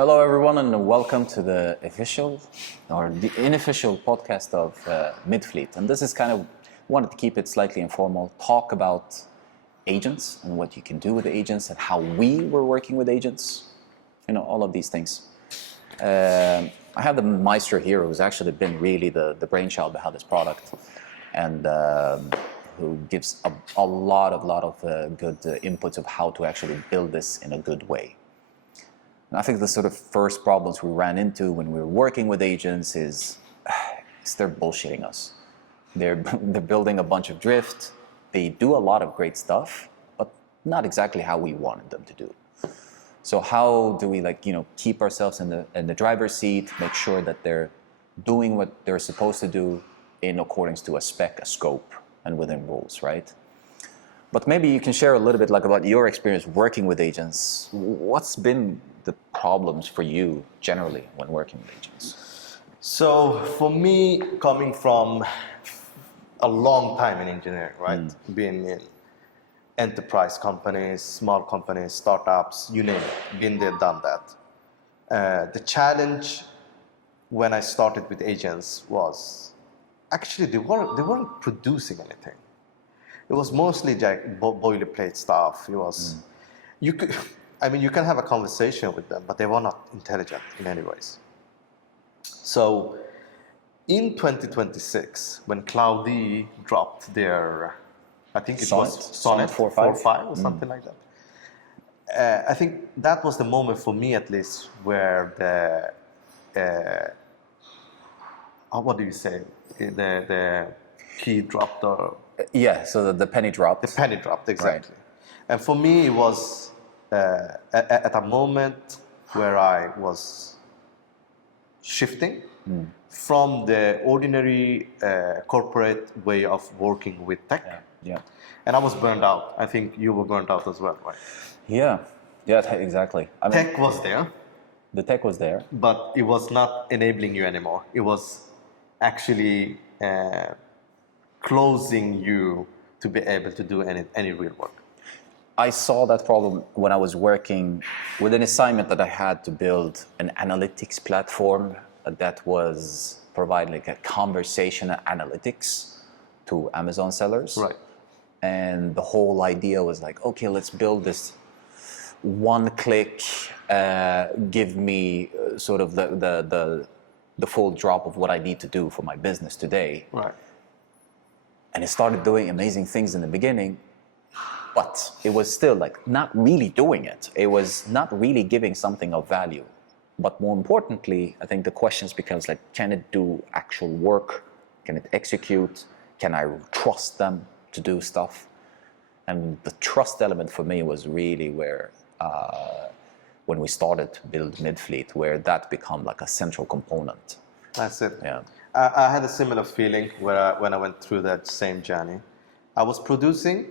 Hello, everyone, and welcome to the official or the unofficial podcast of Midfleet. And this is wanted to keep it slightly informal, talk about agents and what you can do with agents and how we were working with agents, all of these things. I have the maestro here who's actually been really the brainchild behind this product and who gives a lot of good inputs of how to actually build this in a good way. And I think the sort of first problems we ran into when we were working with agents is they're bullshitting us. They're building a bunch of drift. They do a lot of great stuff, but not exactly how we wanted them to do. So how do we keep ourselves in the driver's seat, make sure that they're doing what they're supposed to do in accordance to a spec, a scope, and within rules, right? But maybe you can share a little bit about your experience working with agents. What's been the problems for you generally when working with agents? So for me, coming from a long time in engineering, right? Being in enterprise companies, small companies, startups, you name it, been there, done that. The challenge when I started with agents was actually they weren't producing anything. It was mostly boilerplate stuff. It was, you can have a conversation with them, but they were not intelligent in any ways. So in 2026, when Cloudy dropped their, I think it was Sonnet 4.5 or something like that. I think that was the moment for me, at least, where what do you say? The key dropped or... Yeah, so the penny dropped. The penny dropped, exactly. Right. And for me, it was at a moment where I was shifting from the ordinary corporate way of working with tech. Yeah. And I was burned out. I think you were burned out as well, right? Yeah, exactly. Tech was there. The tech was there. But it was not enabling you anymore. It was actually closing you to be able to do any real work. I saw that problem when I was working with an assignment that I had to build an analytics platform that was providing a conversational analytics to Amazon sellers. Right. And the whole idea was okay, let's build this one click, give me sort of the full drop of what I need to do for my business today. Right. And it started doing amazing things in the beginning, but it was still not really doing it. It was not really giving something of value. But more importantly, I think the questions becomes can it do actual work? Can it execute? Can I trust them to do stuff? And the trust element for me was really where, when we started to build Midfleet, where that became a central component. That's it. Yeah. I had a similar feeling when I went through that same journey. I was producing,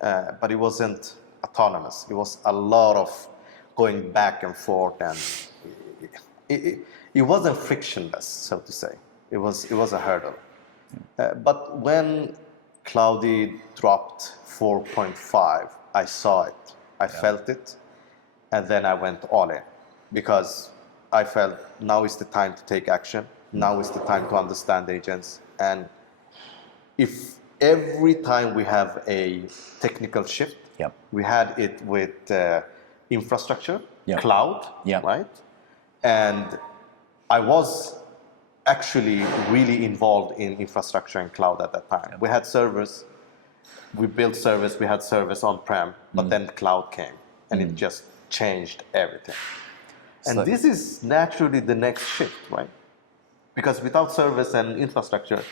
but it wasn't autonomous. It was a lot of going back and forth, and it wasn't frictionless, so to say. It was a hurdle. But when Cloudy dropped 4.5, I saw it, I felt it, and then I went all in because I felt now is the time to take action. Now is the time to understand agents. And if every time we have a technical shift, we had it with infrastructure, cloud, right? And I was actually really involved in infrastructure and cloud at that time. We had servers, we built servers, we had servers on-prem, but then cloud came and it just changed everything. And this is naturally the next shift, right? Because without service and infrastructure,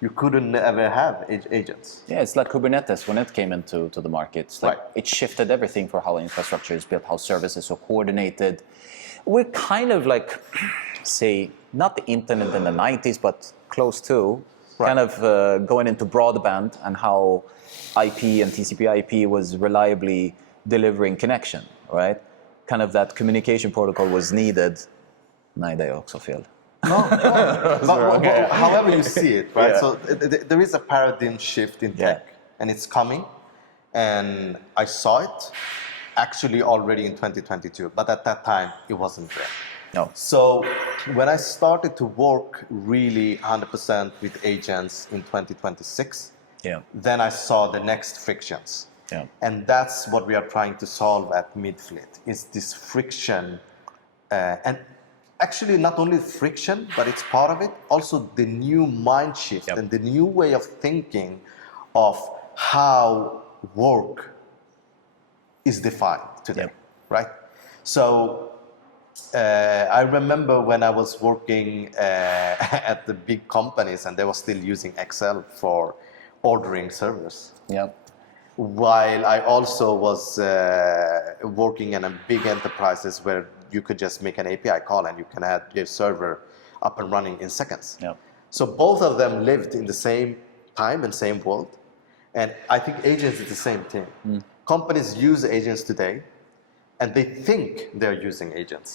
you couldn't ever have agents. Yeah, it's like Kubernetes when it came into the market. It shifted everything for how infrastructure is built, how services are coordinated. We're kind of say, not the internet in the 90s, but close to, kind of going into broadband and how IP and TCP/IP was reliably delivering connection, right? Kind of that communication protocol was needed. Nej, det är också fel. No. But however you see it, right? So there is a paradigm shift in tech, and it's coming. And I saw it. actually already in 2022, but at that time it wasn't there. No. So when I started to work really 100% with agents in 2026, Yeah. then I saw the next frictions. Yeah. And that's what we are trying to solve at Midfleet, is this friction. And actually not only friction, but it's part of it, also the new mind shift Yep. and the new way of thinking of how work is defined today, Yep. right? So I remember when I was working at the big companies and they were still using Excel for ordering servers. Yeah. While I also was working in a big enterprises where you could just make an API call and you can have your server up and running in seconds. Yeah. So both of them lived in the same time and same world. And I think agents is the same thing. Companies use agents today and they think they're using agents.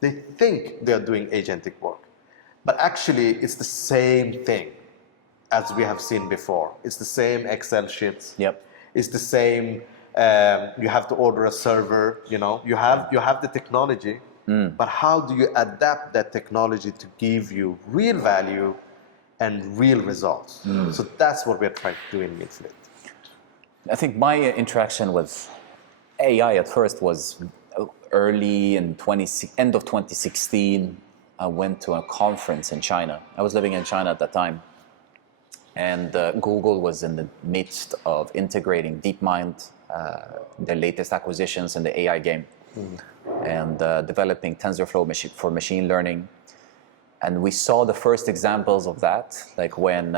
They think they're doing agentic work. But actually, it's the same thing as we have seen before. It's the same Excel sheets. Yep. It's the same, you have to order a server, you know, you have the technology, but how do you adapt that technology to give you real value and real results? So that's what we're trying to do in Midfleet. I think my interaction with AI at first was early in end of 2016. I went to a conference in China. I was living in China at that time. And Google was in the midst of integrating DeepMind, their latest acquisitions in the AI game, and developing TensorFlow for machine learning. And we saw the first examples of that, like when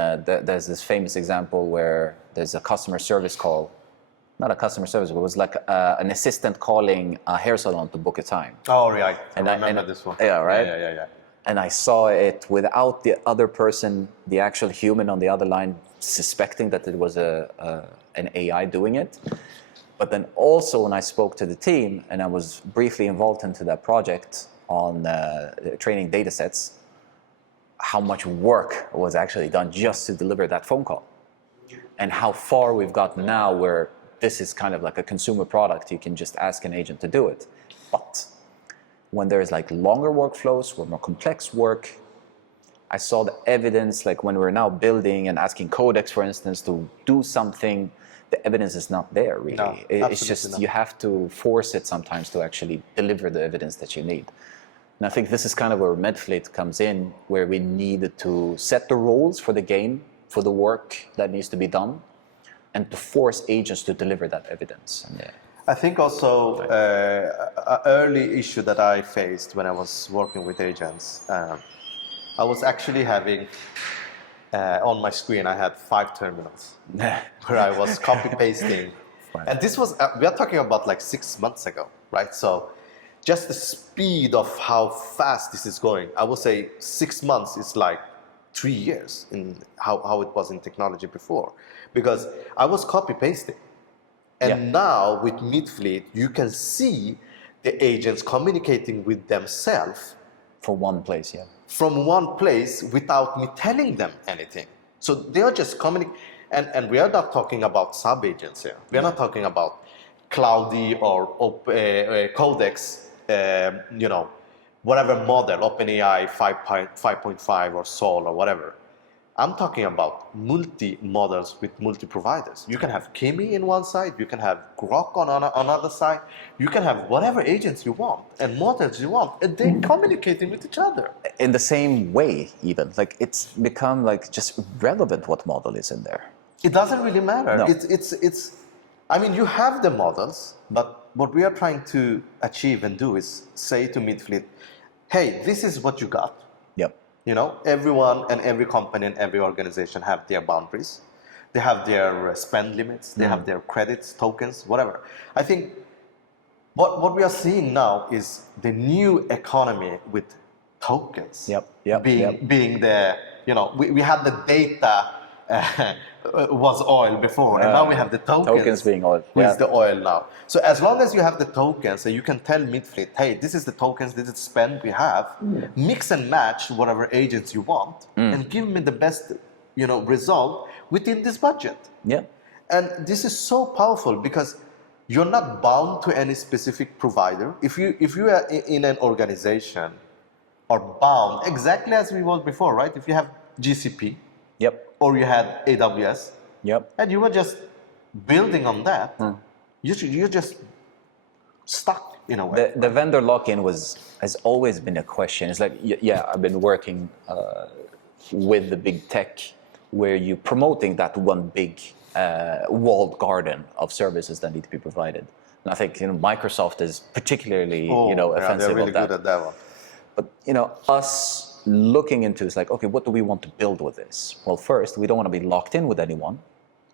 there's this famous example where there's a customer service call, not a customer service, but it was like an assistant calling a hair salon to book a time. Oh, yeah, I remember this one. Yeah, right? Yeah. And I saw it without the other person, the actual human on the other line, suspecting that it was an AI doing it. But then also when I spoke to the team, and I was briefly involved into that project on training data sets, how much work was actually done just to deliver that phone call. And how far we've gotten now where this is kind of like a consumer product, you can just ask an agent to do it. But when there's like longer workflows or more complex work, I saw the evidence, like when we're now building and asking Codex, for instance, to do something, the evidence is not there really. No, It's just, not. you have to force it sometimes to actually deliver the evidence that you need. And I think this is kind of where Midfleet comes in, where we needed to set the rules for the game, for the work that needs to be done, and to force agents to deliver that evidence. And, I think also an early issue that I faced when I was working with agents, I was actually having, on my screen, I had 5 terminals where I was copy-pasting. And this was, we are talking about like 6 months ago, right? So just the speed of how fast this is going, I would say 6 months is like 3 years in how it was in technology before. Because I was copy-pasting. And now with Midfleet, you can see the agents communicating with themselves from one place, from one place without me telling them anything. So they are just communicating. And we are not talking about sub-agents here. We are not talking about Cloudy or Codex, you know, whatever model, OpenAI 5.5 or Sol or whatever. I'm talking about multi-models with multi-providers. You can have Kimi in one side, you can have Grok on another side, you can have whatever agents you want and models you want, and they're communicating with each other. In the same way, even. Like, it's become like just irrelevant what model is in there. It doesn't really matter. No. It's I mean, you have the models, but what we are trying to achieve and do is say to Midfleet, hey, this is what you got. Yep. You know, everyone and every company and every organization have their boundaries. They have their spend limits. They have their credits, tokens, whatever. I think what we are seeing now is the new economy with tokens. Being the, you know, we had the data was oil before, and now we have the tokens being oil. Who is the oil now. So as long as you have the tokens, so you can tell Midfleet, hey, this is the tokens, this is the spend we have, mix and match whatever agents you want, and give me the best, you know, result within this budget. Yeah. And this is so powerful because you're not bound to any specific provider. If you are in an organization, are bound exactly as we was before, right? If you have GCP, Yep. or you had AWS, Yep. and you were just building on that, you're just stuck in a way. The vendor lock-in has always been a question. It's like, yeah, I've been working with the big tech where you're promoting that one big walled garden of services that need to be provided. And I think Microsoft is particularly offensive they're really of that. good at that one. But us looking into it's like, okay, what do we want to build with this? Well, first, we don't want to be locked in with anyone,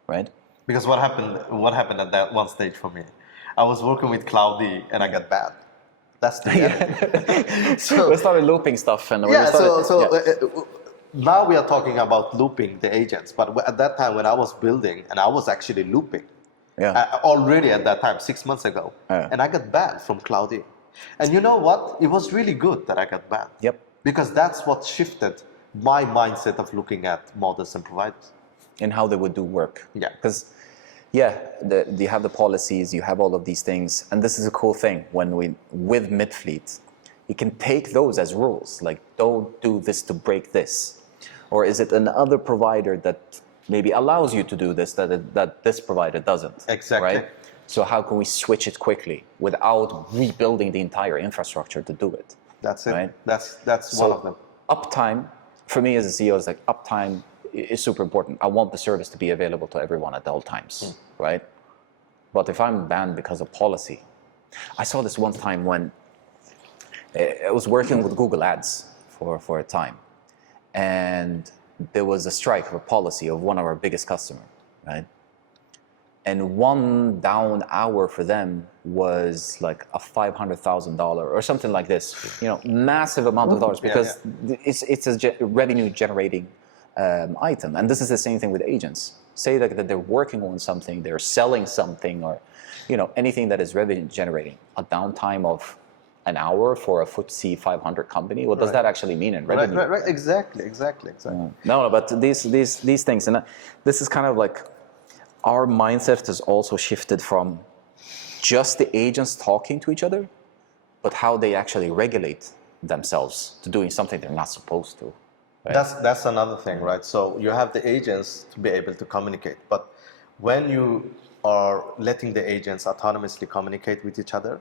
right? Because what happened at that one stage for me? I was working with Cloudy and I got banned. That's the reality. So we started looping stuff, and now we are talking about looping the agents. But at that time, when I was building, and I was actually looping, already at that time, 6 months ago, and I got banned from Cloudy. And you know what? It was really good that I got banned. Yep. Because that's what shifted my mindset of looking at models and providers. And how they would do work. Yeah. Because, you have the policies, you have all of these things, and this is a cool thing with Midfleet, you can take those as rules, like don't do this to break this. Or is it another provider that maybe allows you to do this that this provider doesn't? Exactly. Right? So how can we switch it quickly without rebuilding the entire infrastructure to do it? That's it. Right? That's one of them. Uptime, for me as a CEO, is like uptime is super important. I want the service to be available to everyone at all times, right? But if I'm banned because of policy, I saw this one time when I was working with Google Ads for a time, and there was a strike of a policy of one of our biggest customers, right? And one down hour for them was like a $500,000 or something like this, massive amount of dollars because it's a revenue generating item. And this is the same thing with agents. Say that they're working on something, they're selling something, or anything that is revenue generating. A downtime of an hour for a FTSE 500 company. What does that actually mean in revenue? Right. Exactly. No, but these things, and this is kind of like our mindset has also shifted from just the agents talking to each other, but how they actually regulate themselves to doing something they're not supposed to. Right? That's another thing, right? So you have the agents to be able to communicate, but when you are letting the agents autonomously communicate with each other,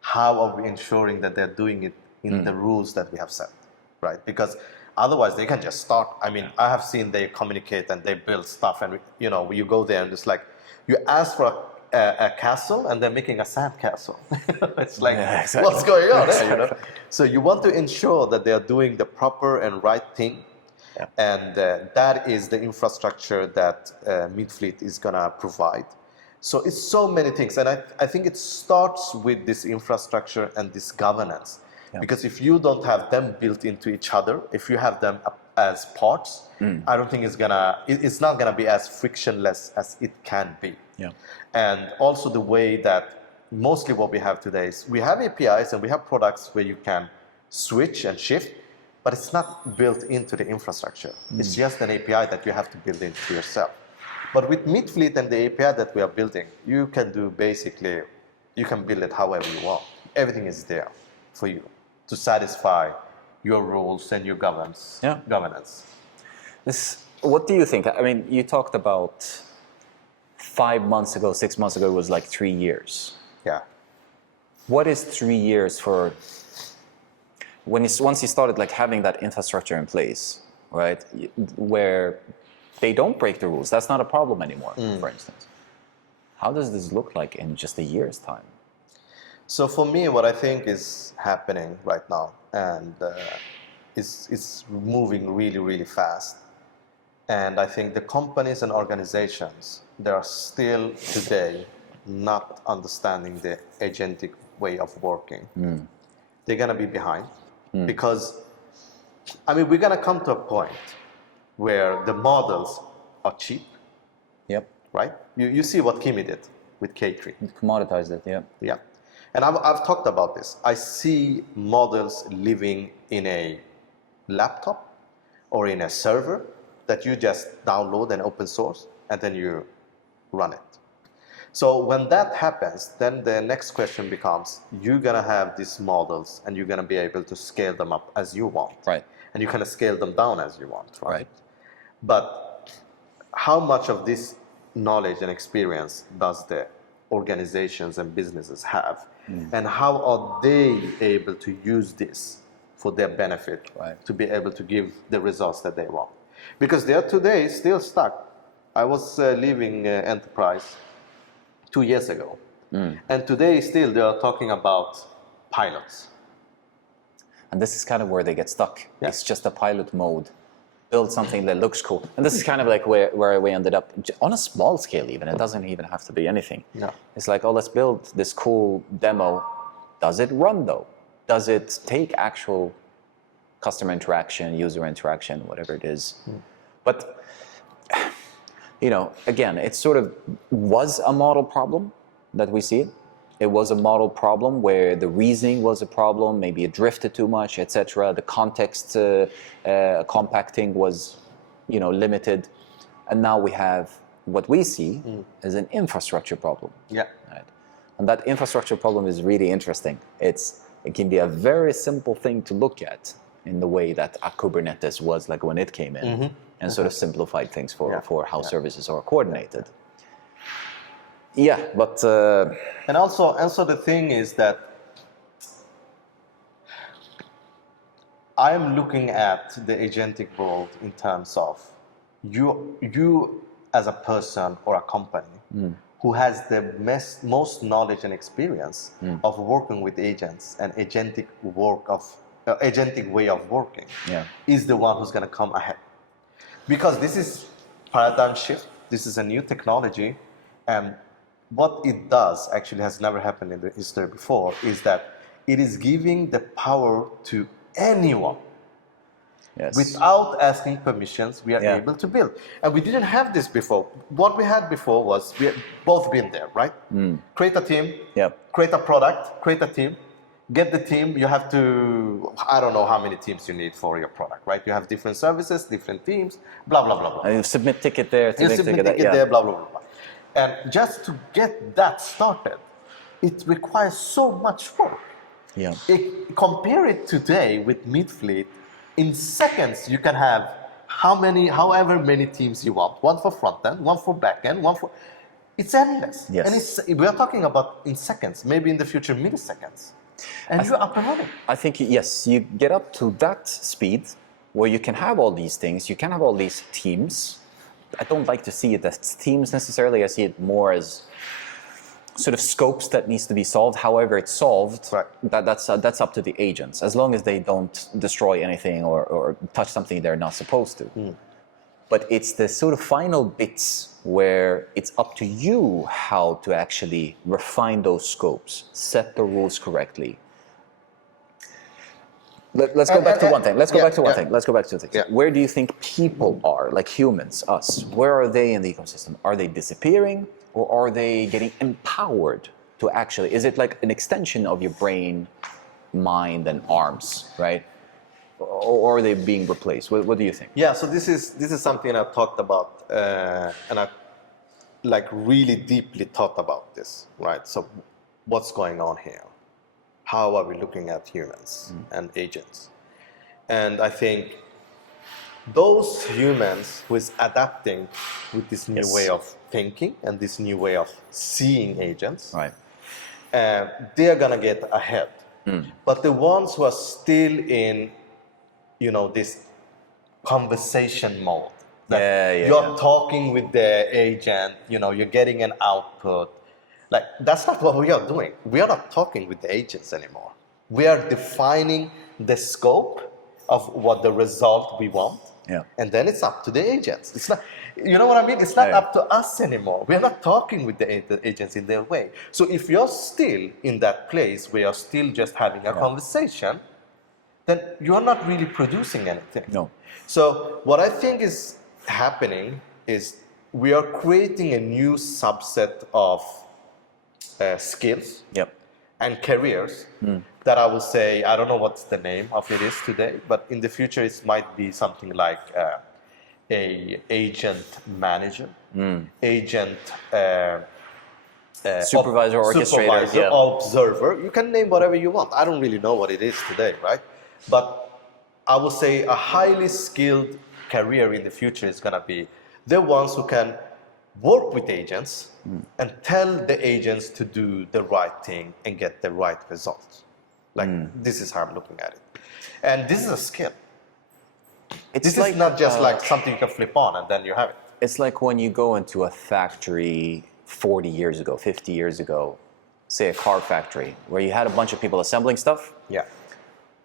how are we ensuring that they're doing it in the rules that we have set, right? Because otherwise they can just start. I mean, I have seen they communicate and they build stuff, and you go there and it's like you ask for a castle and they're making a sand castle. It's like, exactly. What's going on? So you want to ensure that they are doing the proper and right thing, and that is the infrastructure that Midfleet is gonna provide. So it's so many things, and I think it starts with this infrastructure and this governance. Because if you don't have them built into each other, if you have them as parts, I don't think it's not gonna be as frictionless as it can be. And also the way that mostly what we have today is we have APIs and we have products where you can switch and shift, but it's not built into the infrastructure. It's just an API that you have to build into yourself. But with Midfleet and the API that we are building, you can build it however you want. Everything is there for you to satisfy your rules and your governance. What do you think? I mean, you talked about 5 months ago, 6 months ago, it was like 3 years. Yeah. What is 3 years for once you started like having that infrastructure in place, right? Where they don't break the rules. That's not a problem anymore, for instance. How does this look like in just a year's time? So for me, what I think is happening right now, and it's moving really, really fast. And I think the companies and organizations, they are still today not understanding the agentic way of working. They're going to be behind because, I mean, we're going to come to a point where the models are cheap. Right? You see what Kimi did with K3. Commoditized it, Yeah. And I've talked about this. I see models living in a laptop or in a server that you just download and open source, and then you run it. So when that happens, then the next question becomes, you're going to have these models and you're going to be able to scale them up as you want. Right. And you can scale them down as you want, right? Right. But how much of this knowledge and experience does the organizations and businesses have? And how are they able to use this for their benefit, Right. to be able to give the results that they want? Because they are today still stuck. I was leaving enterprise 2 years ago. And today still they are talking about pilots. And this is kind of where they get stuck. Yeah. It's just a pilot mode. Build something that looks cool. And this is kind of like where we ended up, on a small scale even. It doesn't even have to be anything. No. It's like, oh, let's build this cool demo. Does it run though? Does it take actual customer interaction, user interaction, whatever it is? But, you know, again, it sort of was a model problem that we see it. It was a model problem where the reasoning was a problem, maybe it drifted too much, etc. The context compacting was, you know, limited. And now we have what we see as an infrastructure problem. Yeah. Right? And that infrastructure problem is really interesting. It can be a very simple thing to look at in the way that a Kubernetes was like when it came in and sort of simplified things for how services are coordinated. Yeah, but... And also the thing is that I'm looking at the agentic world in terms of you as a person or a company who has the most knowledge and experience of working with agents and agentic way of working is the one who's going to come ahead. Because this is paradigm shift, this is a new technology, and what it does actually has never happened in the history before is that it is giving the power to anyone. Yes. Without asking permissions, we are able to build. And we didn't have this before. What we had before was, we had both been there, right? Create a team, create a product, create a team, get the team. You have to, I don't know how many teams you need for your product, right? You have different services, different teams, blah, blah, blah, blah. And you submit ticket there, submit ticket there, blah, blah, blah, blah. And just to get that started, it requires so much work. Yeah. Compare it today with Midfleet. In seconds, you can have however many teams you want. One for front end, one for back end, one for... It's endless. Yes. And we are talking about in seconds, maybe in the future milliseconds. And you're up and running. I think, yes, you get up to that speed where you can have all these things, you can have all these teams. I don't like to see it as teams necessarily. I see it more as sort of scopes that needs to be solved. However it's solved, that's up to the agents, as long as they don't destroy anything or touch something they're not supposed to. But it's the sort of final bits where it's up to you how to actually refine those scopes, set the rules correctly. Let's go back to one thing. Let's go back to one thing. Let's go back to two things. Yeah. Where do you think people are, like humans, us? Where are they in the ecosystem? Are they disappearing, or are they getting empowered to actually? Is it like an extension of your brain, mind, and arms, right? Or are they being replaced? What do you think? Yeah. So this is something I've talked about, and I like really deeply thought about this, right? So what's going on here? How are we looking at humans and agents? And I think those humans who is adapting with this new way of thinking and this new way of seeing agents, Right. They're gonna get ahead. But the ones who are still in, this conversation mode, that you're talking with the agent, you're getting an output. Like, that's not what we are doing. We are not talking with the agents anymore. We are defining the scope of what the result we want. Yeah. And then it's up to the agents. It's not, you know what I mean? It's not up to us anymore. We are not talking with the agents in their way. So if you're still in that place where you're still just having a conversation, then you're not really producing anything. No. So what I think is happening is we are creating a new subset of skills and careers that I will say, I don't know what's the name of it is today, but in the future it might be something like a agent manager, agent supervisor, orchestrator, observer. You can name whatever you want. I don't really know what it is today, right? But I would say a highly skilled career in the future is going to be the ones who can work with agents and tell the agents to do the right thing and get the right results. Like, this is how I'm looking at it. And this is a skill. This is not just like something you can flip on and then you have it. It's like when you go into a factory 40 years ago, 50 years ago, say a car factory, where you had a bunch of people assembling stuff. Yeah.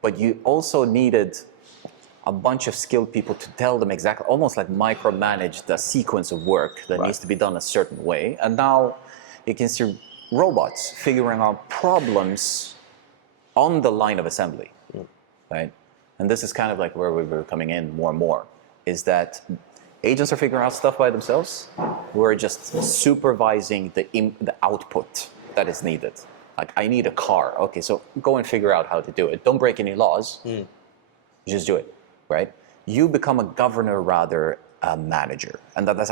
But you also needed a bunch of skilled people to tell them exactly, almost like micromanage the sequence of work that needs to be done a certain way. And now you can see robots figuring out problems on the line of assembly, right? And this is kind of like where we're coming in more and more, is that agents are figuring out stuff by themselves. We're just supervising the output that is needed. Like, I need a car. Okay, so go and figure out how to do it. Don't break any laws. Just do it, right? You become a governor rather a manager. And that's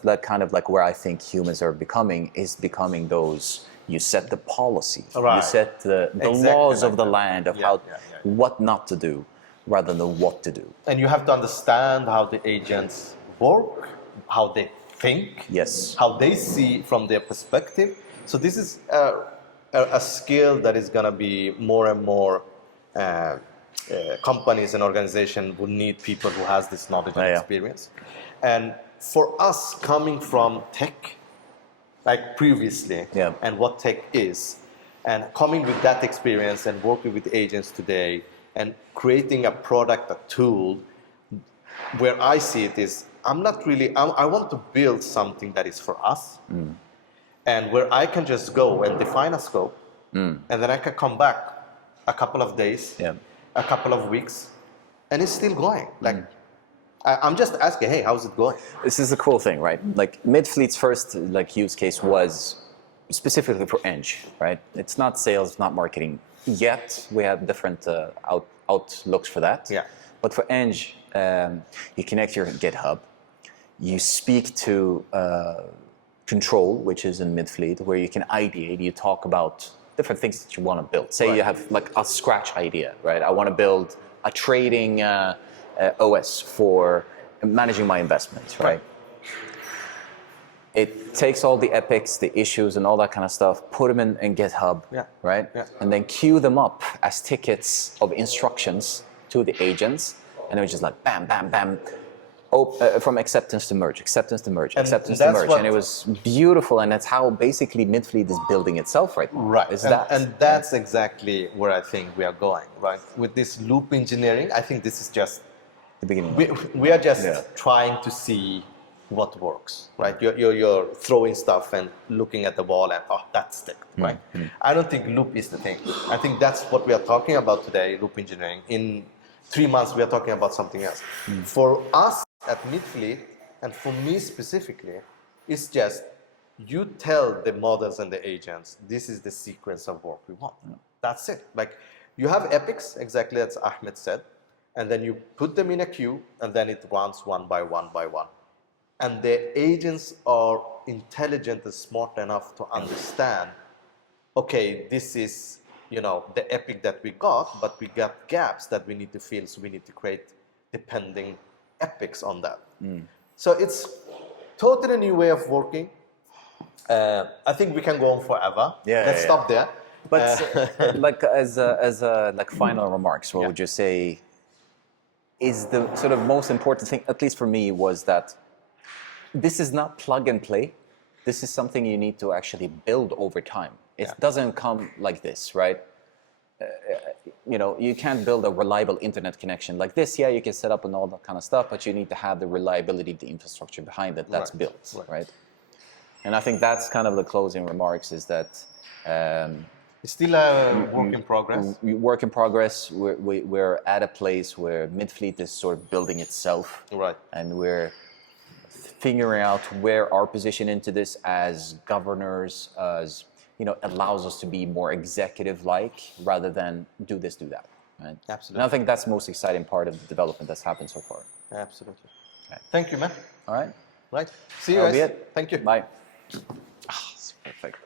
that kind of like where I think humans are becoming those, you set the policy. Right. You set the laws of the land of what not to do rather than what to do. And you have to understand how the agents work, how they think, how they see from their perspective. So this is a skill that is going to be more and more companies and organizations would need people who has this knowledge and experience. And for us coming from tech, like previously, and what tech is, and coming with that experience and working with agents today and creating a product, a tool, where I see it is, I want to build something that is for us, and where I can just go and define a scope, and then I can come back a couple of days, a couple of weeks, and it's still going. Like, I'm just asking, hey, how's it going? This is a cool thing, right? Like, Midfleet's first use case was specifically for Eng, right? It's not sales, it's not marketing yet. We have different outlooks for that. But for Eng, you connect your GitHub, you speak to Control, which is in Midfleet, where you can ideate, you talk about different things that you want to build. Say you have like a scratch idea, right? I want to build a trading OS for managing my investments, right? It takes all the epics, the issues, and all that kind of stuff, put them in GitHub, right? And then queue them up as tickets of instructions to the agents, and it was just like bam, bam, bam, from acceptance to merge, acceptance to merge, acceptance to merge, and it was beautiful, and that's how basically Midfleet is building itself right now. Right, and that's exactly where I think we are going, right? With this loop engineering, I think this is just the beginning. We are just trying to see what works, right? You're throwing stuff and looking at the wall and, that's stick, right? I don't think loop is the thing. I think that's what we are talking about today, loop engineering. In 3 months, we are talking about something else. For us at Midfleet, and for me specifically, it's just you tell the models and the agents, this is the sequence of work we want. That's it. Like, you have epics, exactly as Ahmed said, and then you put them in a queue, and then it runs one by one by one. And the agents are intelligent and smart enough to understand, okay, this is, the epic that we got, but we got gaps that we need to fill, so we need to create depending epics on that. So it's totally new way of working. I think we can go on forever. Let's stop there. But like as like final remarks, what would you say is the sort of most important thing, at least for me, was that this is not plug and play. This is something you need to actually build over time. It doesn't come like this, right? You can't build a reliable internet connection like this. You can set up and all that kind of stuff, but you need to have the reliability of the infrastructure behind it that's built, right? And I think that's kind of the closing remarks, is that it's still a work in progress. Work in progress. We're at a place where Midfleet is sort of building itself, and we're figuring out where our position into this as governors, as allows us to be more executive-like rather than do this, do that. Right? Absolutely. And I think that's the most exciting part of the development that's happened so far. Absolutely. Okay. Thank you, man. All right. Right. See you That'll guys. be it. Thank you. Bye. Perfect.